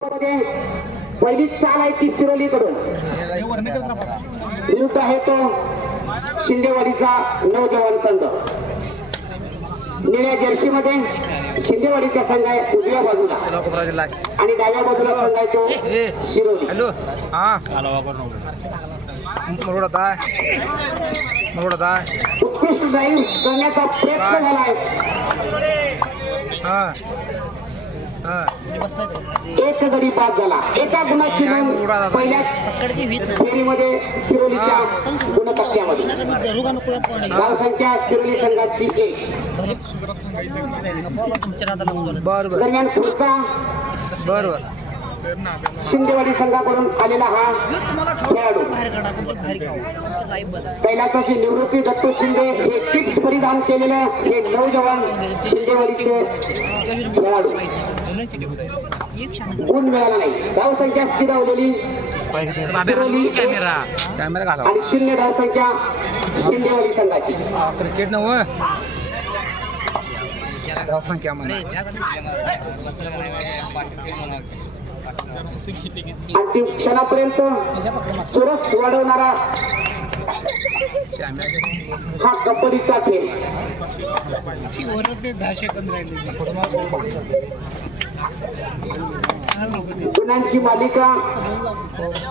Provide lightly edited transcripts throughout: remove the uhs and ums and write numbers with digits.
पहिली चाल आहे ती शिरोलीकडून विरुद्ध आहे तो शिंदेवाडीचा नौजवान संघ। निळ्या जर्सी मध्ये शिंदेवाडीचा संघ आहे उजव्या बाजूला आणि डाव्या बाजूला संघ आहे तो शिरोली। हॅलो उत्कृष्ट ड्राईव्ह करण्याचा प्रयत्न झाला आहे। एक गडी बाद झाला। एका गुणाची नोंद पहिल्या फेरीमध्ये शिरोलीच्या गुणपत्त्यामध्ये। धावसंख्या शिरोली संघाची 1। दरम्यान पुढचा शिंदेवाडी संघाकडून आलेला हा खेळाडू कैलासाची निवृत्ती दत्तू शिंदे हे किट्स परिधान केलेले हे नौजवान शिंदेवाडीचे खेळाडू गुण मिळाला नाही। धावसंख्या स्थिरावलेली शिरोली आणि 0 धावसंख्या शिंदेवाडी संघाची। क्रिकेट नव धावसंख्या अंतिम क्षणापर्यंत चुरस वाढवणारा हा कबड्डीचा खेळ। गुणांची मालिका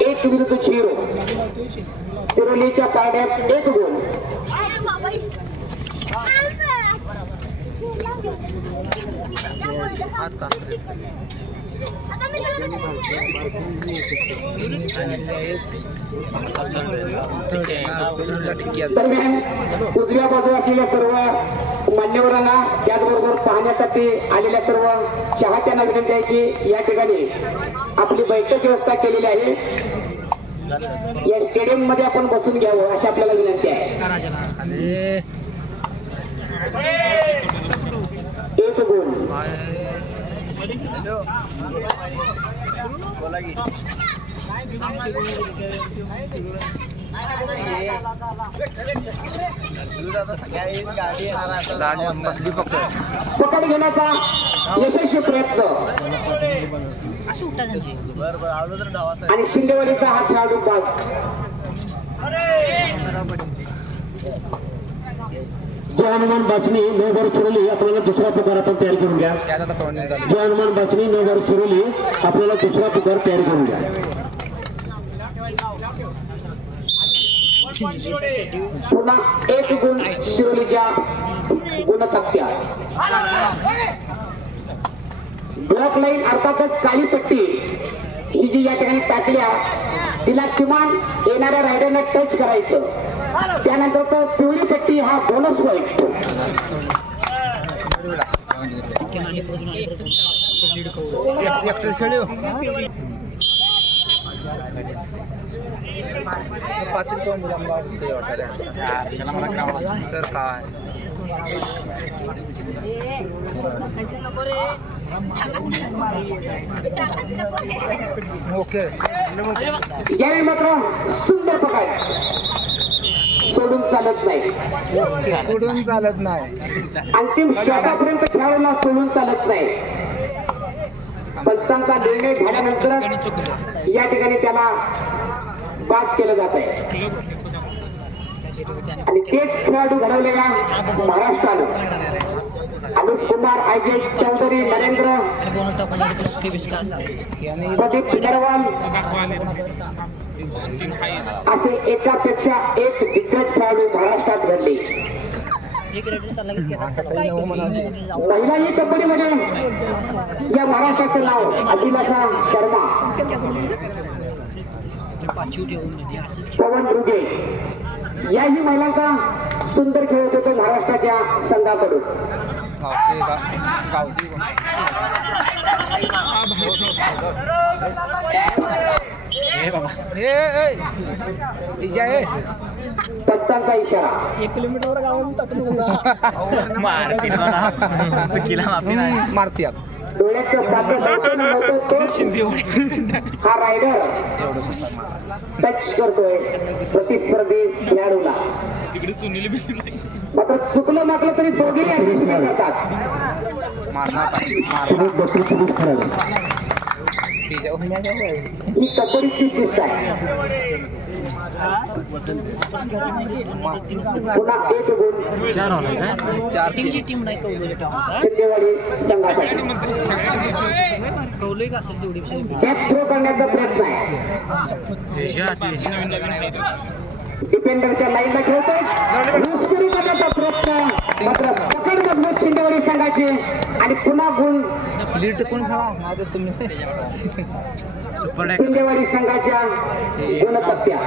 1 विरुद्ध 0। शिरोलीच्या पारड्यात 1 गुण। दरम्यान उजव्या बाजूला असलेल्या सर्व मान्यवरांना त्याचबरोबर पाहण्यासाठी आलेल्या सर्व चाहत्यांना विनंती आहे की या ठिकाणी आपली बैठक व्यवस्था केलेली आहे। या स्टेडियम मध्ये आपण बसून घ्यावं अशी आपल्याला विनंती आहे। 1 गुण। पकड घेण्याचा यशस्वी प्रयत्न आणि शिंदेवाडीचा हा खेळाडू बाद। जय हनुमान बाचणी 9 वर चिरोली आपल्याला दुसरा पुकार आपण तयार करून घ्या। जय हनुमान बाचणी 9 वर चिरोली आपल्याला दुसरा पुकार तयार करून घ्या। पुन्हा 1 गुण शिरोलीच्या गुणतक्त्या। ब्लॉक लाईन अर्थातच काळी पट्टी ही जी या ठिकाणी टाकल्या तिला किमान येणाऱ्या रायडरने टच करायचं। त्यानंतरचं पिवळी पट्टी हा बोनस पॉईंट। यावेळी मात्र सुंदर पकड सोडून चालत नाही। अंतिम श्वासापर्यंत खेळाडूला सोडून चालत नाही। पंचांचा निर्णय झाल्यानंतरच या ठिकाणी त्याला बाद केलं जात आहे आणि तेच खेळाडू घडवलेल्या महाराष्ट्रानं अनुप कुमार, अजय चौधरी, नरेंद्र, प्रदीप नरवाल असे एकापेक्षा एक दिग्गज खेळाडू महाराष्ट्रात घडले। महिलाही कबड्डीमध्ये या महाराष्ट्राचं नाव अभिलाषा शर्मा, पवन रुगे याही महिलांचा सुंदर खेळ होत होतो महाराष्ट्राच्या संघाकडून। पंचांचा इशारा 1 किलोमीटर मारत्यात डोळ्याचं पात्र हा रायडर टच करतोय प्रतिस्पर्धी खेळाडूला। मात्र चुकलं मागलं तरी दोघेही ऍडजस्टमेंट करतात। ही कबड्डीची शिस्त आहे. पुन्हा एक गुण शिंदेवाडी संघासाठी. बॅक थ्रो करण्याचा प्रयत्न आहे. डिफेंडरच्या लाईनला खेळतोय. घुसखोरी करण्याचा प्रयत्न मात्र पकड मजबूत शिंदेवाडी संघाची आणि पुन्हा गुण शिंदेवाडी संघाच्या गुणपत्त्या.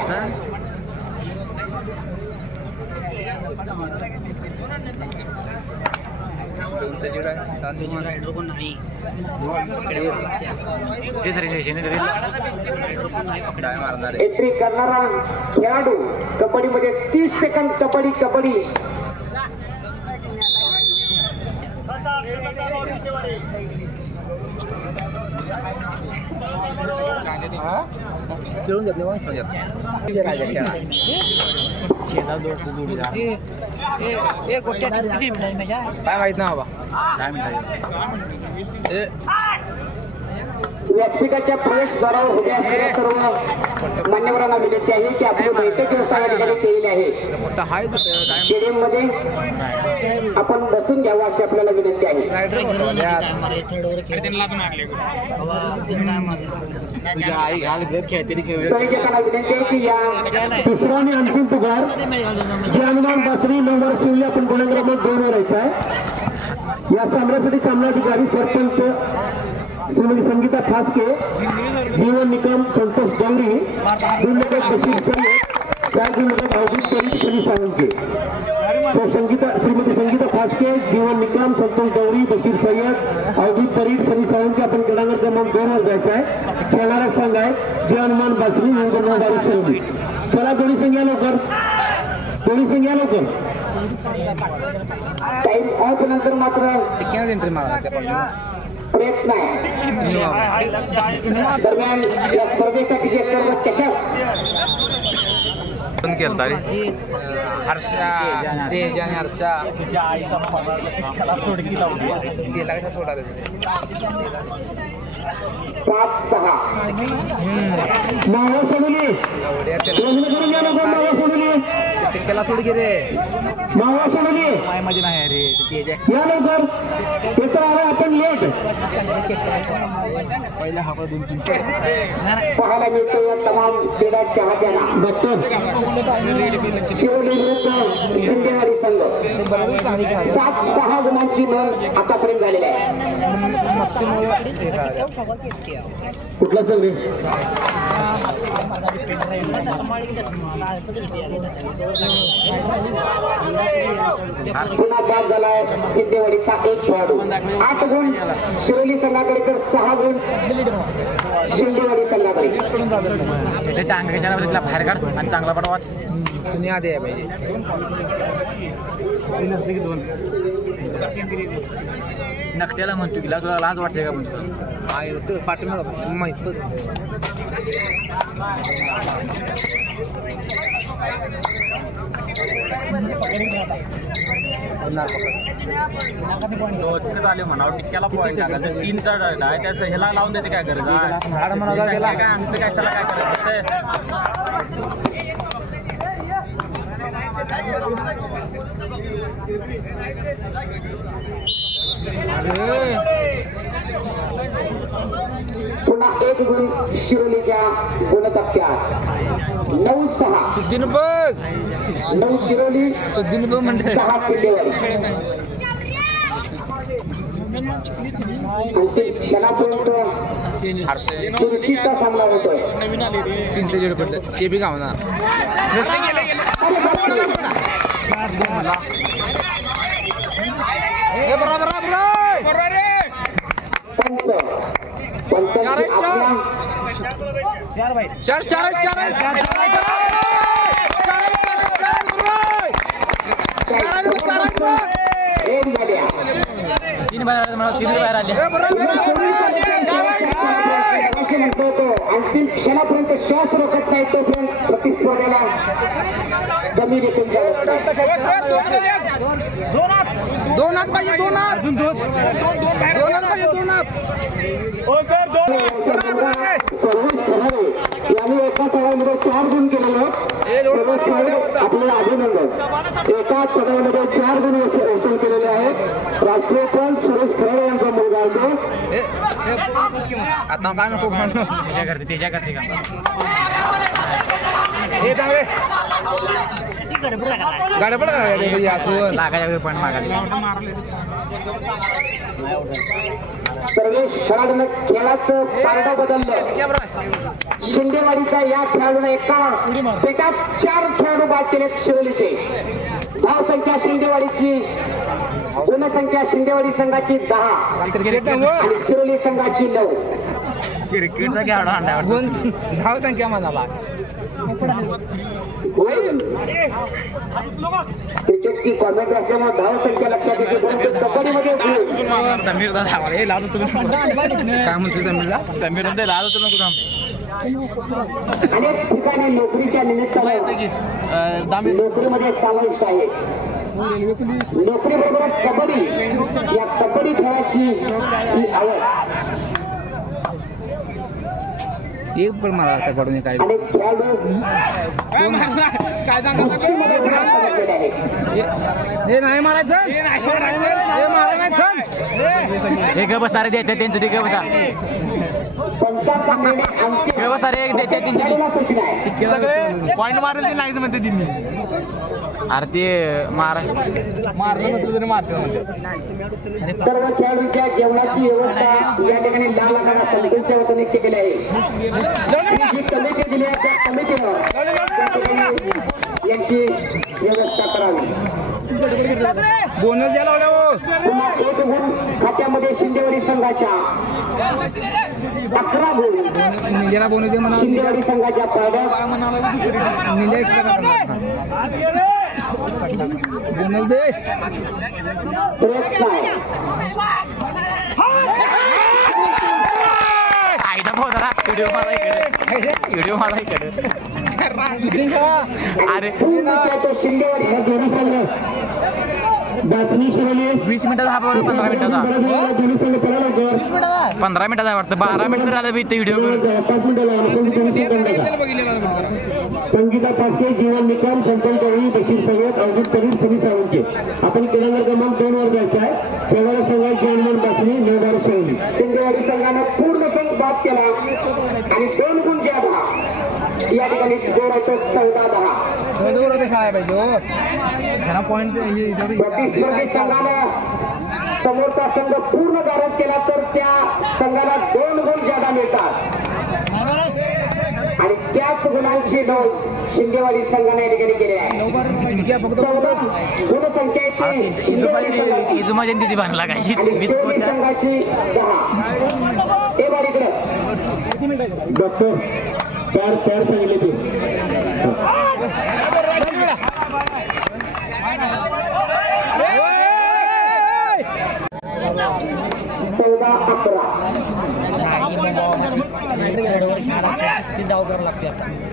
एंट्री करणारा खेळाडू कबड्डीमध्ये 30 सेकंद कबड्डी. काय माहित ना बाबा. व्यासपीठाच्या प्रवेशद्वारावर उभे असलेल्या सर्व मान्यवरांना विनंती आहे की आपली बैठक व्यवस्था या ठिकाणी केलेली आहे. स्टेडियम मध्ये आपण बसून घ्यावं अशी आपल्याला विनंती आहे. संयोजकांना विनंती आहे की या तिसरा आणि अंतिम पुकार जे हनुमान बासरी 9 वर शिवले आपण गुन्हा क्रमांक 2 वर यायचा आहे. या सामन्यासाठी सामनाधिकारी सरपंच श्रीमती संगीता फासके, जीवन निकम संतोष गौरी, गुणलेखक बशीर सय्यद, गुणलेखक अवधूत परीर शनी सावंके. श्रीमती संगीता फासके, जीवन निकम संतोष गौरी, बशीर सय्यद, अवधूत परीर शनी सावंके आपण गुणांक क्रमांक 2 वर जायचा आहे. खेळणारा संघ आहे जे हनुमान बासरी 9 शिवली. चला दोन्ही संघ या लवकर. टाइम ऑफ नंतर मात्र एंट्री मारा प्रयत्न आहे. दरम्यान या स्पर्धेसाठी जे सर्व चषक केलता रे हर्षा तेज आणि हर्षा तिला कशा सोडा 5-6 नावं सोडली. लग्न करून घ्या नको. नावं सोडली. केला सोड की रे. नावं सोडली. माझी नाही रे तेज या लवकर. पेपर आला आपण लेट. पहिला हा 2-3 पाहायला मिळतो या तमाम क्रीडा चाहत्यांना डॉक्टर शिवली विरुद्ध शिंदेवाडी संघ 7-6 गुणांची नोंद आतापर्यंत झालेली आहे. कुठला संघ पुन्हा बाद झालाय सिद्धेवाडीचा एक खेळाडू. 8 गुण शिरोली संघाकडे तर 6 गुण शिंदेवाडी संघाकडे. टांगरेच्या तिला बाहेर काढ आणि चांगला पडवा तुम्ही आधी आहे पाहिजे. नकट्याला म्हणतो की तुला लाज वाटते का म्हणतो पाठीमाग माहित आले म्हणावं टिक्क्याला पॉईंट टाका 3चा आहे त्याचं ह्याला लावून देते काय गरज आहे काय आमचं कशाला काय करायचं. पुन्हा 1 गुण शिरोलीच्या गुणतक्त्यात. 9-6 दिन बघ 9 शिरोली दिन बघ म्हणते 6 सिद्धेवाडी. अंतिम क्षणापर्यंत चुरशीचा सामना होतोय. 3-0 पडलं ते बी गावणार. पंचांची आज्ञा. 1 झाल्या. 3 बाहेर मला 3 बाहेर आले. असे म्हणतो तो अंतिम क्षणापर्यंत श्वास रोखत नाही तोपर्यंत प्रतिस्पर्ध्याला कमी देखील दोनात पाहिजे 2 पाहिजे 2 मुलगा सर्वेश खराडे यांनी एका चढाईमध्ये 4 गुण केलेले आहेत. सर्वेश खराडे आपले अभिनंदन. एका चढाईमध्ये 4 गुण वसूल केलेले आहेत. राष्ट्रीय पण सुरेश खराडे यांचा मुलगा आहे तो. आता काय नको त्याच्या करते का हे चांगले गाडपड लागायच्या पण मागायला. सर्वेश खराडनं खेळाचं पारडं बदललं. शिंदेवाडीचा या खेळाडूनं एका पेटात 4 खेळाडू बाद केलेत शिरोलीचे. धाव संख्या शिंदेवाडीची, गुणसंख्या शिंदेवाडी संघाची 10 आणि शिरोली संघाची 9. क्रिकेटचा खेळाडू अंड्यावर धाव संख्या म्हणाला. क्रिकेटची कॉमेंट असल्यामुळे धाव संख्या लक्षात येते. परंतु कबड्डीमध्ये समीर दादा हे लावतो तुम्ही काय म्हणतो समीर दादा लावतो नको अनेक ठिकाणी नोकरीच्या निमित्तानं नोकरीमध्ये समाविष्ट आहे. नोकरीबरोबरच कबड्डी, या कबड्डी खेळाची ही आवड एक पण मला आता कडून काय अनेक खेळाडू कुस्तीमध्ये सहभाग केले आहेत. हे नाही मारायचं हे मारायचं हे ग बस सारे देते त्यांचं ते ग बसा पंचांचा निर्णय अंतिम. व्यवस्था रे देते खेळाडूला सूचना आहे. सगळे पॉईंट मारेल ते नाहीच म्हणते तिन्ही. अरे ते मारलं नसलं तरी मारते. सर्व खेळाडूंच्या जेवणाची व्यवस्था या ठिकाणी लाल आखाडा संकुलच्या वतीने केलेली आहे. जी कमिटी दिली आहे त्या कमिटीनं त्या ठिकाणी यांची व्यवस्था करावी. बोनस द्यायला पुन्हा 1 गुण खात्यामध्ये शिंदेवाडी संघाच्या, 11 गुण बोनस दे म्हणा. शिंदेवाडी संघाच्या पाड्यात बोनस दे प्रयत्न आहे. आयदा बोला व्हिडिओ मला इकडे अरे तो शिंदेवाडी या दोन्ही संघ बातमी शिरोली 20 मिनिटाचा हा बरोबर 15 मिनिटाचा दोन्ही संघ चला लवकर. 15 मिनिटाचा वाटतं 12 मिनिटं झालं बी ते व्हिडिओ 5 मिनिटं संगीता पासके, जीवन निकम, संतोष गवळी, बशीर सय्यद, अवधूत करीम, सनी सावंके. आपण क्रमांक 2 वर जायचं आहे. खेळणाऱ्या संघात जयमान बातमी 9 बार शिरोली. शिंदेवाडी संघानं पूर्ण संघ बाद केला आणि 2 गुण ज्यादा या ठिकाणी स्कोर होतो 14-10. खेळायला पाहिजे पॉईंट प्रतिस्पर्धी संघानं समोरचा संघ पूर्ण गारद केला तर त्या संघाला 2 गुण ज्यादा मिळतात आणि त्याच गुणांची नोंद शिंदेवाडी संघाने या ठिकाणी केली आहे. 14 गुणसंख्या येते शिंदेवाडी संघाची इजुमाजयंतीची बांधला काय आणि शिरोली संघाची 10. हे बारीकडे डॉक्टर प्यार सांगितले ते 14-11.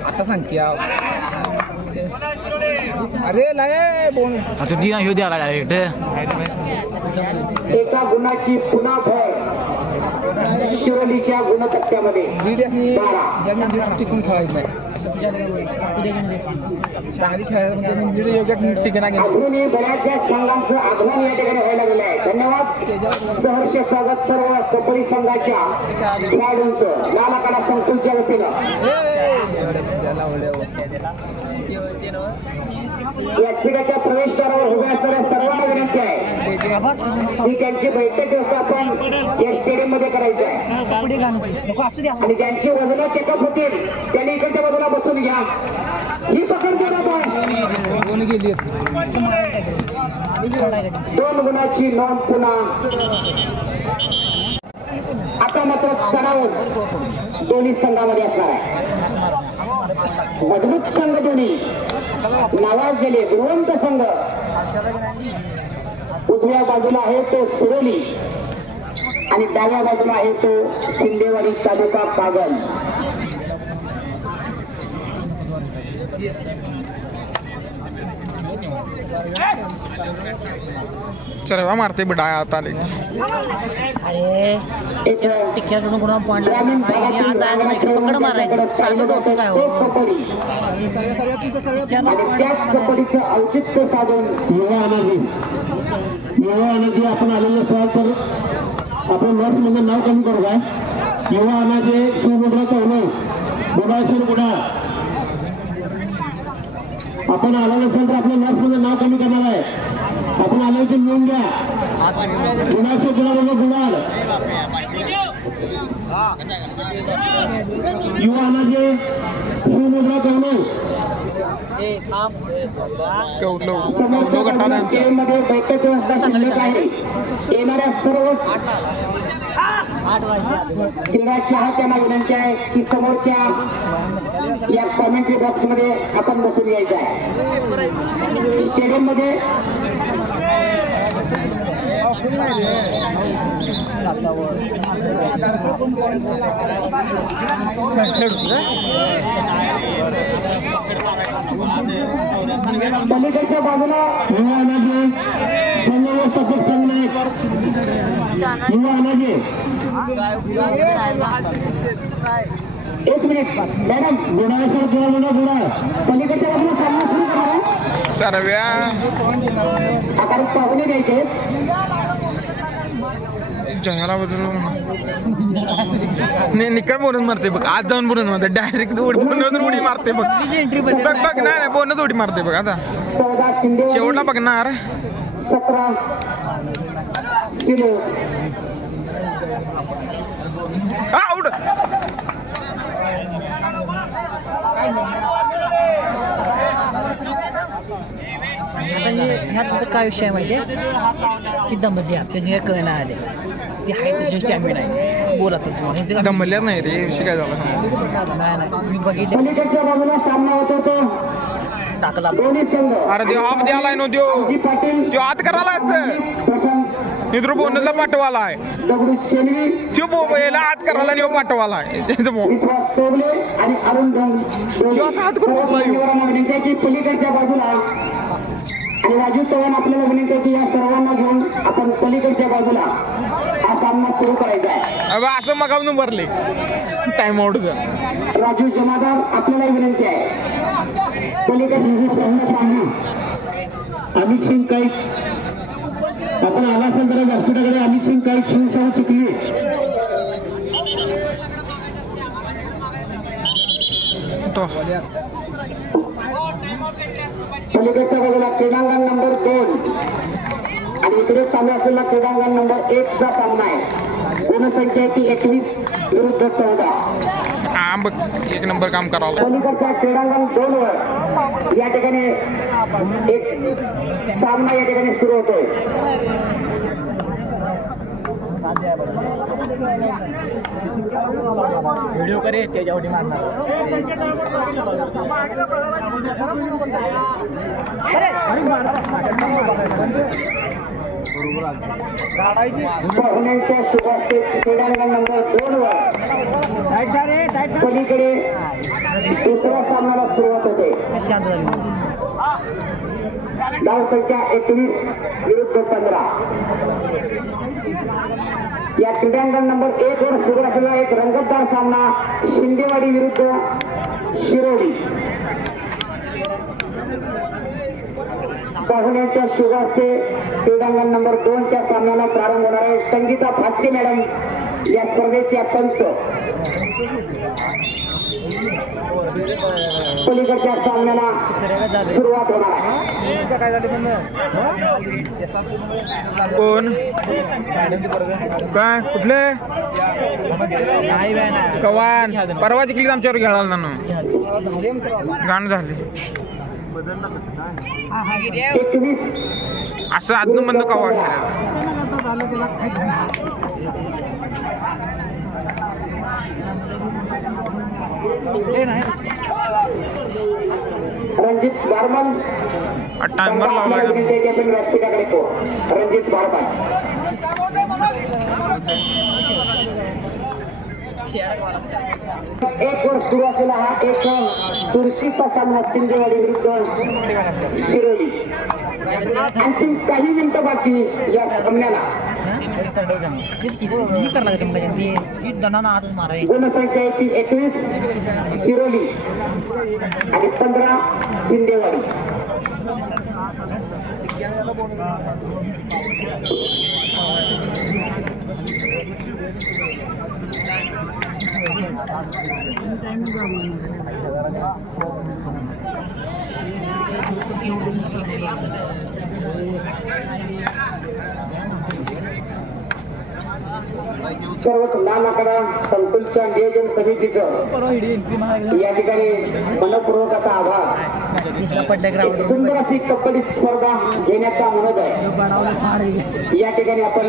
आता संख्या अरे लाय बोन आता ती ना ह्यो द्याला डायरेक्ट एका गुणाची पुन्हा भर शिरोलीच्या गुणतक्त्यामध्ये 12. टिकून खेळायचं नाही चांगली खेळायला योग्य टिकना गेली. अजूनही बऱ्याचशा संघांचं आगमन या ठिकाणी व्हायला गेलं आहे. धन्यवाद. सहर्ष स्वागत सर्व कबड्डी संघाच्या खेळाडूंचं लाल आखाडा संकुलच्या वतीनं. व्यासपीठाच्या प्रवेशद्वारावर उभ्या असणाऱ्या सर्वांना विनंती आहे की त्यांची बैठक व्यवस्थापन या स्टेडियम मध्ये करायचं आहे आणि ज्यांची वजनं चेकअप होतील त्यांनी इकडच्या बाजूला बसून घ्या. ही पकड जोरात आहे. 2 गुणाची नोंद पुन्हा. आता मात्र चढाव दोन्ही संघामध्ये असणार आहे. मजबूत संघ दोन्ही नावाजलेले गुणवंत संघ. उजव्या बाजूला आहे तो शिरोली आणि डाव्या बाजूला आहे तो शिंदेवाडी तालुका कागल. चरवा मारते बडा आता आले अरे टिक्क्यातून कोणा पॉइंट आज जायचं नाही पकड मारायचं साधं डोकं काय हो त्याच कबड्डीचं औचित्य साधून युवा अनाजी आपण आलेलं असाल तर आपण नर्स म्हणजे नाव कमी करू काय युवा अनाजे सुमुद्रा कवणे बुडाळेश्वर बुडा आपण आला नसेल तर आपल्या नर्स मध्ये नाव कमी करणार आहे आपण आलो ते लिहून घ्या बुडाळेश्वर बुडामध्ये बुडाल युवा अनाजे सुमुद्रा कवणे मध्ये बैठक व्यवस्था शिल्लक आहे येणाऱ्या सर्व क्रीडा चाहत्यांना विनंती आहे की समोरच्या या कॉमेंट्री बॉक्स मध्ये आपण बसून यायचं आहे स्टेडियम मध्ये पलीकडच्या बाजूला युवा अनाजे संघ व्यवस्थापक संघ युवा अनाजे एक मिनिट मॅडम बुडाळेश्वर बुडा पलीकडच्या बाजूला सामना सुरू करणार आहे सर्व्या आता पाहुणे द्यायचे जंगला बदलून निकळ बोनच मारते बघ आज जाऊन बोनच मारते डायरेक्ट बोनच उडी मारते बघ बघ बघ नाही बोनच उडी मारते बघ आता 14 शिंदे शेवटला बघणार 17 शिलो आउट ह्यात काय विषय माहितीये की दमली त्याची काय कळना आले ती आहे तशी स्टॅमिना आहे बोला तुम्ही दमल्या नाही रे विषय काय झाला नाही मी बघितलं पलीकडच्या बाजूला सामना होतो तो टाकला दोन्ही संघ अरे देव हाफ द्यालाय नो देव पाटील त्यो आत करायला प्रशांत इधर बोनला पाठवाला आहे दगडू शेनवी त्यो बोबेला आत करायला नेऊ पाठवाला आहे विश्वास चोबले आणि अरुण विनंती आहे की पलीकडच्या बाजूला आणि राजू चव्हाण आपल्याला विनंती आहे की या सर्वांना घेऊन आपण पलीकडच्या बाजूला हा सामना सुरू करायचा आहे असं मग भरले टाइम आउट राजू जमादार आपल्याला विनंती आहे पलीकडच्या अमित सिंग काही आपण आला असेल जरा व्यासपीठाकडे अमित सिंग काही शिवसह चुकली पलीकडच्या बाजूला क्रीडांगण नंबर 2 आणि इकडे चालू असलेला क्रीडांगण नंबर 1 चा सामना आहे गुणसंख्या ती 21 विरुद्ध 14 बघ एक नंबर काम करावं पलीकडच्या क्रीडांगण 2 वर या ठिकाणी एक सामना या ठिकाणी सुरू होतोय व्हिडिओ करे त्याच्यावरती मारणार पाहुण्यांच्या शुभास्ते क्रीडांगण नंबर 2 वर पलीकडे दुसऱ्या सामन्याला सुरुवात होते धाव संख्या 21 विरुद्ध 15 या क्रीडांगण नंबर 1 वर सुरू असलेला एक रंगतदार सामना शिंदेवाडी विरुद्ध शिरोडी पाहुण्यांच्या शुभास्ते क्रीडांगण नंबर 2 च्या सामन्याला प्रारंभ होणार आहे संगीता फास्के मॅडम या स्पर्धेच्या पंच पलीकडच्या सामन्याला सुरुवात होणार आहे कोण काय कुठले कवान परवा जिंकली आमच्यावर खेळायला ना गाणं झाले 21 असं आदन बंद कवा रणजित बारमन टाइमर लावला व्यासपीठाकडे तो रणजित बारमन एक वर सुरू असलेला हा एक चुरशीचा सामना शिंदेवाडी विरुद्ध शिरोली. आणखी काही मिनिटं बाकी या सामन्याला. गुणसंख्या आहे ती 21 शिरोली आणि 15 शिंदेवाडी. सर्वात लांब आकडा संकुलच्या नियोजन समितीचं या ठिकाणी मनपूर्वक असा आभार. एक सुंदर अशी कबड्डी स्पर्धा घेण्याचा मनोद आहे या ठिकाणी आपण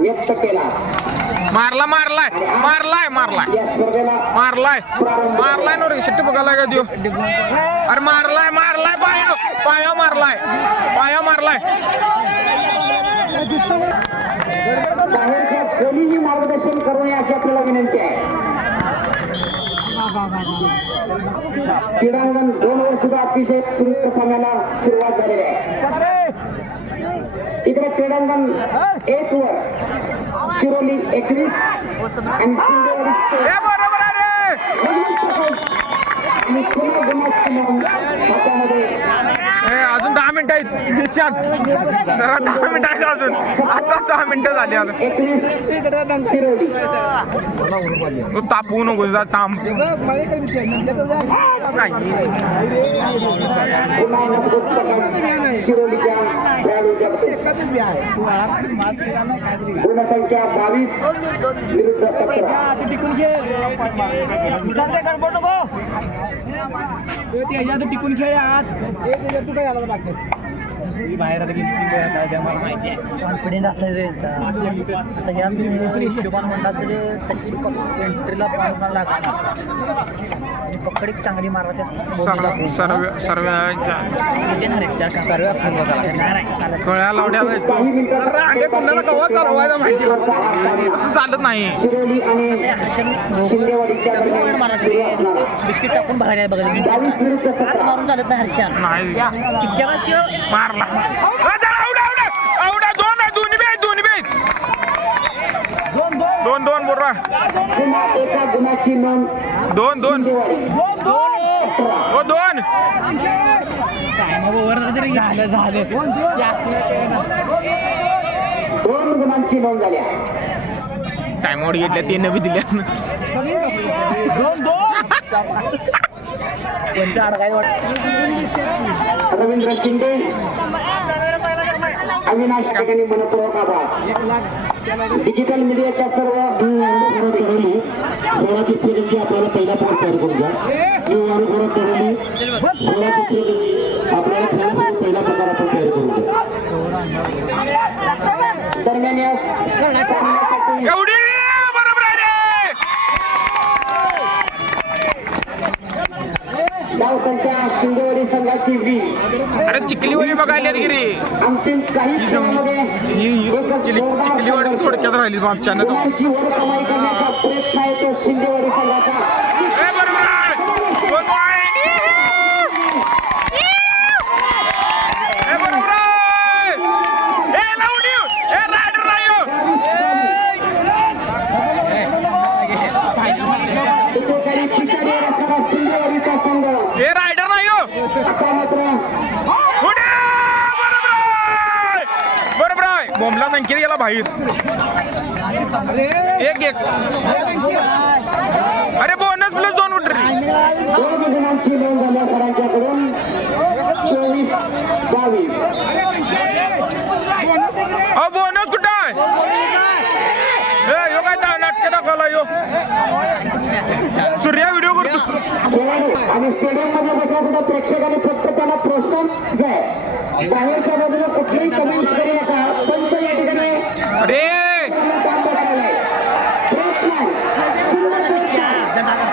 व्यक्त केला. मारला मारलाय मारलाय मारलाय या स्पर्धेला मारलाय मारलाय नो रे शिट्टी बघायला का देऊ. अरे मारलाय मारलाय पाया पाया मारलाय पाया मारलाय. बाहेरच्या कोणीही मार्गदर्शन करू नये अशी आपल्याला विनंती आहे. क्रीडांगण 2 वर सुद्धा अतिशय सुंदर सामन्याला सुरुवात झालेली आहे. इकडे क्रीडांगण 1 वर शिरोली 21 आणि शिंदेवाडी बरोबर आहे आणि पुन्हा गुणाची नोंद हातामध्ये. अजून 10 मिनिटं आहेत जरा 10 मिनिटं आहेत अजून. आता 6 मिनिटं झाली आता. 21 शिरोली. तू तापवू नको जा ताम पुन्हा मजबूत पकड शिरोलीच्या खेळाडूंच्या गुणसंख्या 22 विरुद्ध 17. टिकून खेळ तू काय झाला बाकी बाहेर माहिती आहे कॉन्फिडन्स असला आता ह्या हिशोबान म्हणला तरी तशी एंट्रीला पकडी चांगली मारवायच्या चालत नाही. शिरोली आणि शिंदेवाडीच्या बिस्किट टाकून बाहेर बघा 22 विरुद्ध 17. मारून चालत नाही हर्षान मारला दोन बरोबर. पुन्हा एका गुणाची नोंद 2 2 गुणांची नोंद झाल्या. टाइमआउट घेतल्या 3 बी दिल्या. रवींद्र शिंदे अविनाश ठिकाणी मनपूर्वक आभार. डिजिटल मीडियाच्या सर्व ठरवली सोळाची गंजी आपल्याला पहिला पॉईंट तयार करून द्या. ठरवली सोळाची गंजी आपल्याला खेळासाठी पहिला प्रकार आपण तयार करून द्या. दरम्यान या सामन्यासाठी एवढी बरोबर आहे. धाव संख्या शिंदेवाडी संघाची 20. अरे चिखलीवाडी बघायला गिरी अंतिम काही क्षणामध्ये चिखलीवाडी थोडक्यात राहिली आमच्या गुणांची वर कमाई करण्याचा प्रयत्न आहे तो शिंदेवाडी संघाचा. एकेकाळी पिछाडीवर असणारा शिंदेवाडीचा संघ हे रायडर नाही आता मात्र बरोबर आहे. बोंबला संख्येत गेला बाहेर. 1-1. अरे बोनस प्लस 2 उठरी. 2 गुणांची नोंद झाल्या सरांच्याकडून 24-22. बोनस कुठं आहे यो काय नाटक दाखवला यो सूर्या व्हिडिओ करतो. खेळाडू आणि स्टेडियम मध्ये बसल्या सुद्धा प्रेक्षकांनी फक्त त्यांना प्रोत्साहन द्याय. बाहेरच्या बाजूला कुठलीही कमेंट करू नका. पंच या ठिकाणी अरे काम बघायला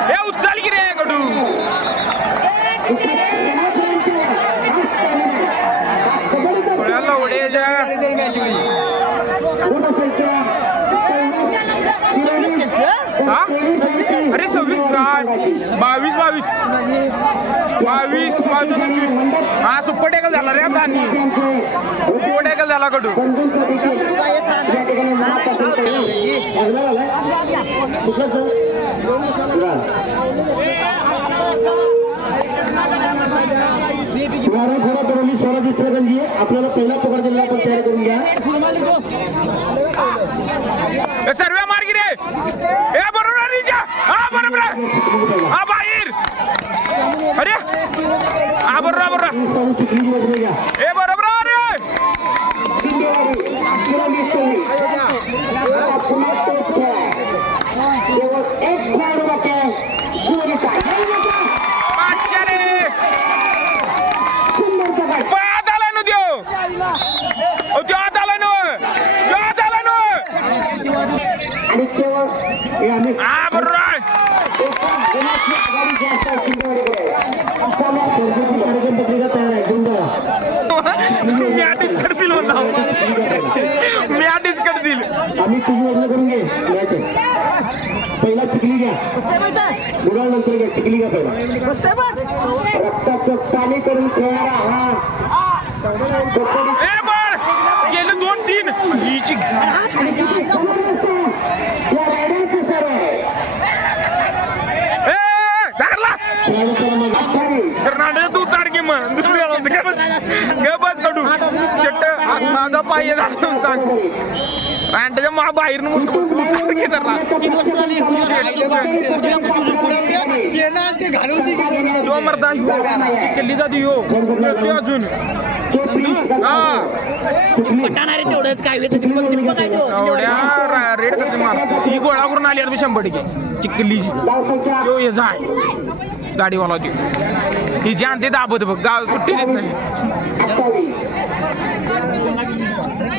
हे उचल की रे गडू. गुणसंख्या अरे 26 22 हा सुपर टॅकल झाला रे आता सुपर टॅकल झाला कडू स्वराज इचलकरंजी आपल्याला पहिला पगार दिलेला आपण तयार करून घ्या सर्व मार्गी रे ए बरोबर हा बरोबर हा बाहेर अरे हा बरोबर ए बरोबर अरे केवळ एक खेळाडू बाकी आहे शिवनेचा सुंदर पकड आत आला ना त्यो आत आला ना आणि केवळ हा बरोबर एका गुणाची आघाडी जास्त आहे शिंदेवाडीकडे तयार आहे गुंडा मी आधीच करतील आम्ही तुझी वजन करून घे मॅच पहिला चिखली घ्या गुलाल नंतर घ्या चिखली घ्या पहिला रक्ताचं पाणी करून खेळणारा हा ए बर गेलं 2-3 हीची आणि किती जबरदस्त या रायडरची सर आहे ए धरला 28 कर्नाटक तू तारखे मग दुसरी आला गे बस कडू शेट माझा पाय झाला आणि त्याच्या मा बाहेर तारखे धरला 3 वर्ष झाली जो मरदा चिखली जाते यो अजून पटाणारे तेवढंच काय एवढ्या रेड कसली मार ही गोळा करून आली आता 100% चिखलीची यो हे जाय गाडीवाला ती ही जी आणते दाबत बघ गाव सुट्टी देत नाही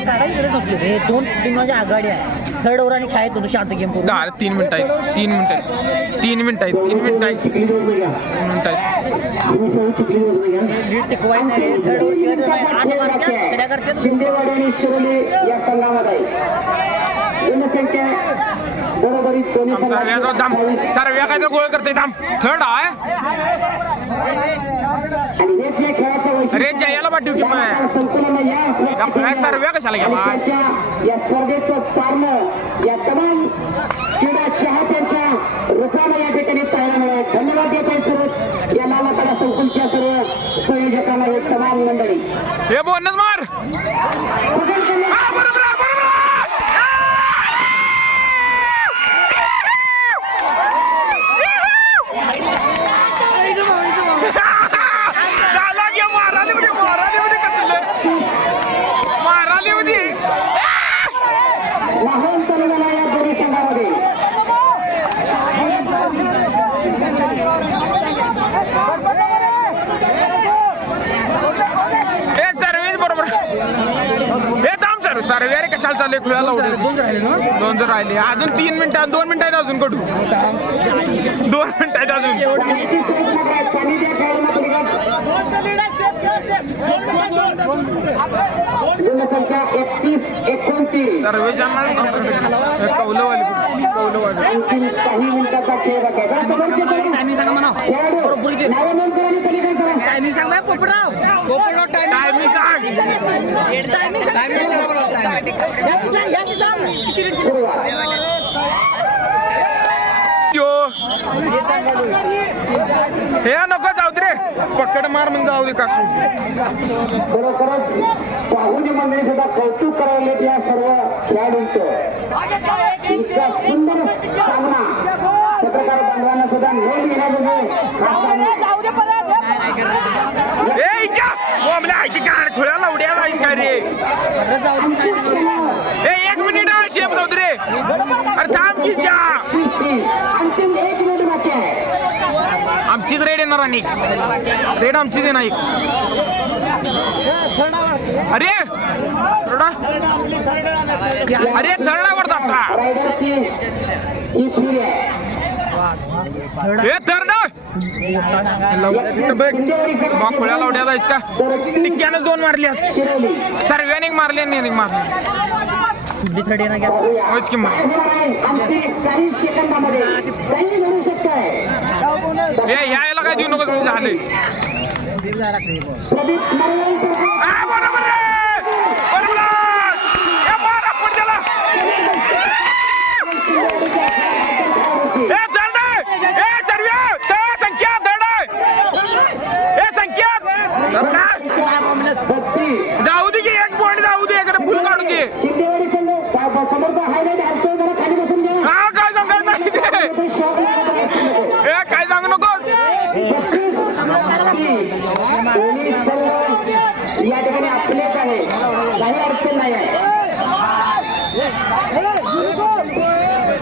काढायची गरज नसते रे 2 टीमाच्या आघाडी आहे थर्ड ओव्हर आणि खेळायचं होतं शांत गेम करून 3 मिनिटं आहेत 3 मिनिटं चिखली वजन घ्या तुम्ही सर्व चिखली वजन घ्या लीड टिकवायचं नाही थर्ड ओव्हर खेळत आठ मारतात खेड्या करतात शिंदेवाडी आणि शिरोली या संघामध्ये गुणसंख्या बरोबरी दोन्ही सर्व्या काय तर गोळ करते थांब थर्ड आहे आणि हेच या खेळाचं वैशिष्ट्य अरे जयाला पाठवू की मग संकुलन काय सर्व्या कशाला गेला या स्पर्धेचं पारणं या तमाम क्रीडा चाहत्यांच्या रूपानं या ठिकाणी पाहायला मिळालं धन्यवाद देत आहे सर्व या नालापाडा संकुलच्या सर्व संयोजकांना हे तमाम मंडळी हे बोनस मार वाहन चालवला या दोन्ही संघामध्ये हे सर्व्हिस बरोबर हे थांब सर्वे अरे कशाला चालले खुल्याला उडे 2 जर राहिले अजून 3 मिनिटं 2 मिनिटं आहेत अजून कडू 2 मिनिटं आहेत अजून गुणसंख्या 31-29 सर्वेच्या कौलवाली आणखी काही मिनिटाचा खेळ बाकी आहे नावानंतर आणि पलीकडे करा टायमिंग सांग बाय पोपटराव टायमिंग सांग हे नको जाऊ दे रे पकड मार म्हणजे जाऊ दे कासू खरोखरच पाहुणे मंडळी सुद्धा कौतुक करायला या सर्व खेळाडूंचं इतका सुंदर सामना पत्रकार बांधवांना सुद्धा नोंद घेण्याजोगे हा सामना आईची गाड खोळ्याला उड्या जायच काय रे ए 1 मिनिट शेप जाऊ दे रे अरे थांब की जा अंतिम 1 मिनिट बाकी आहे आमचीच रेड येणार आणि रेड आमचीच आहे नाही अरे अरे थर्ड आवडता रायडरची ही फिरी आहे हे थर्ड खोळ्याला उड्या जायच का टिक्क्यानं 2 मारल्या शिरोली सर्व्याने मारले नाही मारले कुठली थर्ड येणार अंतिम काही सेकंदामध्ये काही ह्याला काय देऊ नको झाले प्रदीप नरवल बरोबर रे बरोबर आपण त्याला संख्या जाऊ दे की एक पॉईंट जाऊ दे इकडे फुल काढून घे शिंदेवाडी संघ समोर हायलाइट हलतोय जरा खाली बसून घ्या हा काय सांगायला नाही ते काय सांगू नको दोन्ही संघ या ठिकाणी आपलेच आहे काही अडचण नाही आहे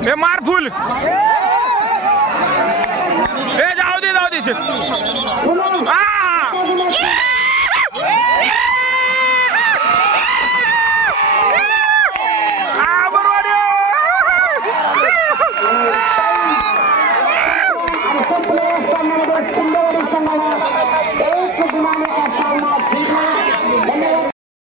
हे मार फुल हे जाऊ दे पुन्हा